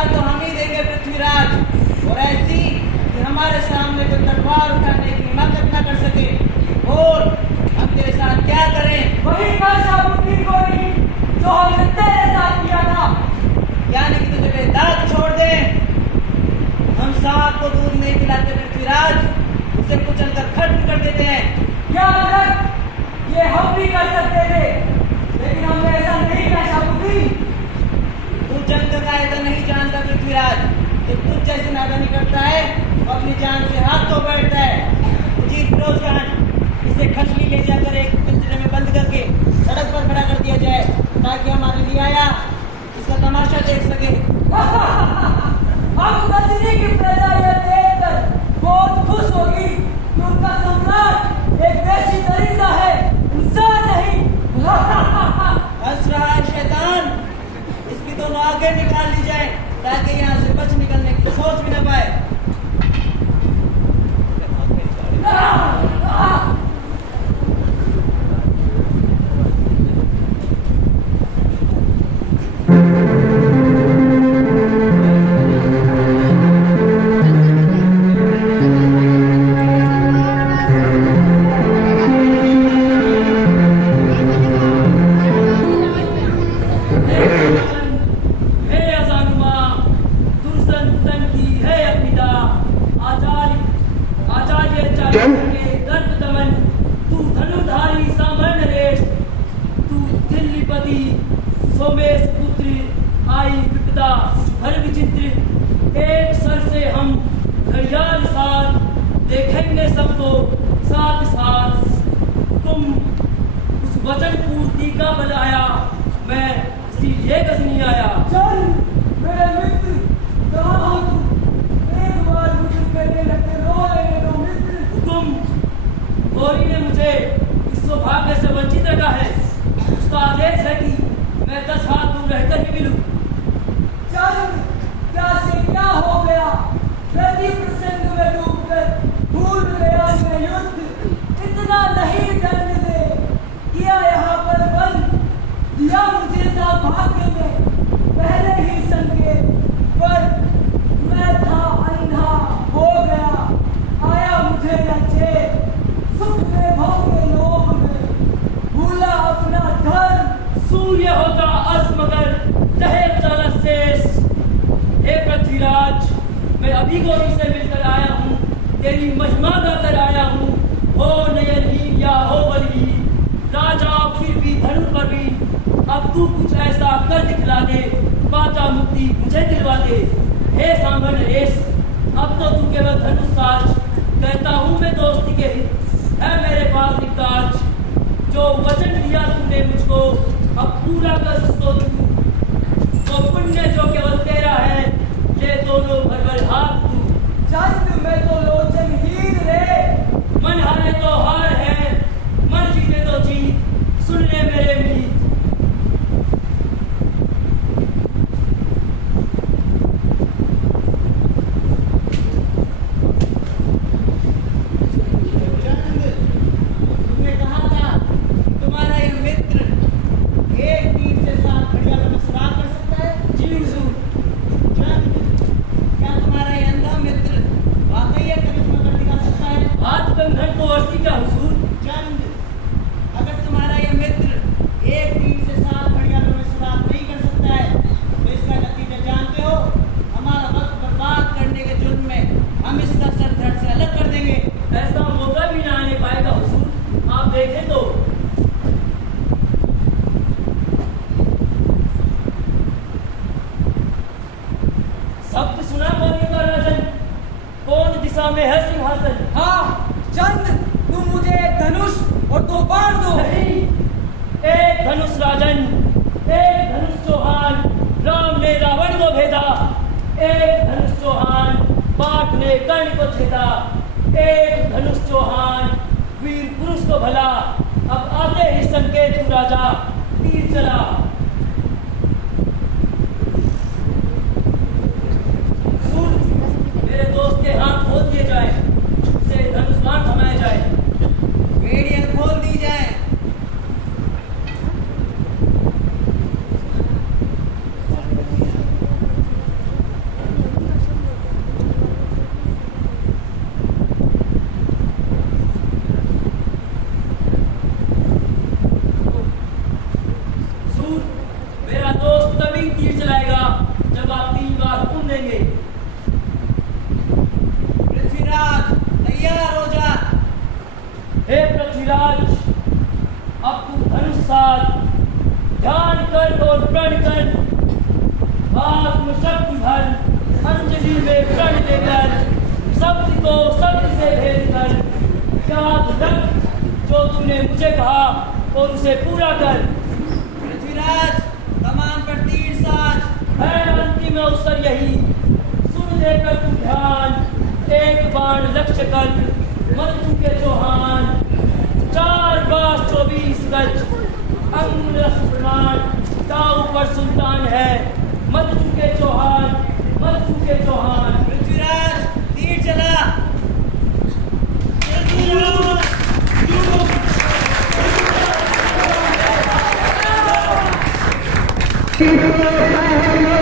सजा तो हम ही देंगे पृथ्वीराज, और ऐसी कि हमारे सामने कोई तलवार उठाने की हिम्मत न कर सके। और हम तेरे साथ क्या करें? वही शाहबुद्दीन गोरी जो हमने तेरे साथ किया था, यानी कि तुझे बेदाग छोड़ दे। हम सांप को दूध नहीं पिलाते पृथ्वीराज, उसे कुचल कर खत्म कर देते हैं। क्या अलग ये हम भी कर सकते थे, लेकिन हमने ऐसा नहीं किया शाहबुद्दीन। तू जंग का कायदा नहीं जानता पृथ्वीराज, तो तुझ जैसे नादानी करता है वो अपनी जान से हाथ धो बैठता है। उजीर फिरोज खान, इसे खसली ले जाकर एक पिंजरे में बंद करके सड़क पर खड़ा कर दिया जाए, ताकि हमारे लिए आया इसका तमाशा देख सके। हम गजनी की प्रजा ये देखकर बहुत खुश होगी कि उनका सम्राट एक देशी दरिंदा है, इंसान नहीं। हंस रहा है शैतान, इसकी दोनों आगे निकाल ली जाए, ताकि यहाँ से बच निकलने की सोच भी न पाए। सोमेश पुत्री आई विपदा हर विचित्र, एक सर से हम घड़ियाल साथ देखेंगे सबको साथ साथ। तुम उस वचन पूर्ति का बनाया, मैं इसीलिए गजनी आया। चल मेरे मित्र, कहाँ हो तुम? एक बार मुझे कहने लगते रो लेने दो मित्र। हुकुम, गौरी ने मुझे इस सौभाग्य से वंचित रखा है। उसका आदेश है कि मैं 10 हाथ दूर रहकर ही मिलूं। चल, क्या से क्या हो गया? प्रति प्रसंग में डूबकर भूल गया मैं युद्ध। इतना नहीं दंड दे, किया यहाँ पर बंद, दिया मुझे था भाग्य ने पहले ही संकेत, पर मैं था अंधा हो गया, आया मुझे न चेत। सुख में भोगे लोभ में भूला अपना धर्म, सूर्य होगा असमगर रहे उजाला शेष। हे पृथ्वीराज, मैं अभी गौरी से मिलकर आया हूँ, तेरी महिमा गाकर आया हूँ। हो नयनहीन या हो बलहीन, राजा फिर भी धनु पर भी, अब तू कुछ ऐसा कर दिखला दे, बाजा मुक्ति मुझे दिलवा दे। हे सांभर नरेश, अब तो तू केवल धनुष साज, कहता हूँ मैं दोस्ती के हित है मेरे पास एक काज। जो वचन दिया तूने मुझको, अब पूरा कर उसको तू, तो पुण्य जो केवल तेरा है, ले दोनों भर भर हाथ तू। चंद में तो लोचन हीन रे, मन हारे तो हार है, मन जीते तो जीत, सुन ले मेरे मीत। प्रण कर आत्म शक्ति भर अंजलि में प्रण देकर शब्द को शब्द से भेद कर याद रख जो तूने मुझे कहा और उसे पूरा कर। पृथ्वीराज कमान पर तीर साज। है अंतिम अवसर यही, सुन लेकर तू ध्यान, एक बाण लक्ष्य कर मधु के चौहान। 4 बास 24 गज अंग प्रमाण, दाव पर सुल्तान है मधु के चौहान, मधु के चौहान। पृथ्वीराज तीर चला। Thank you.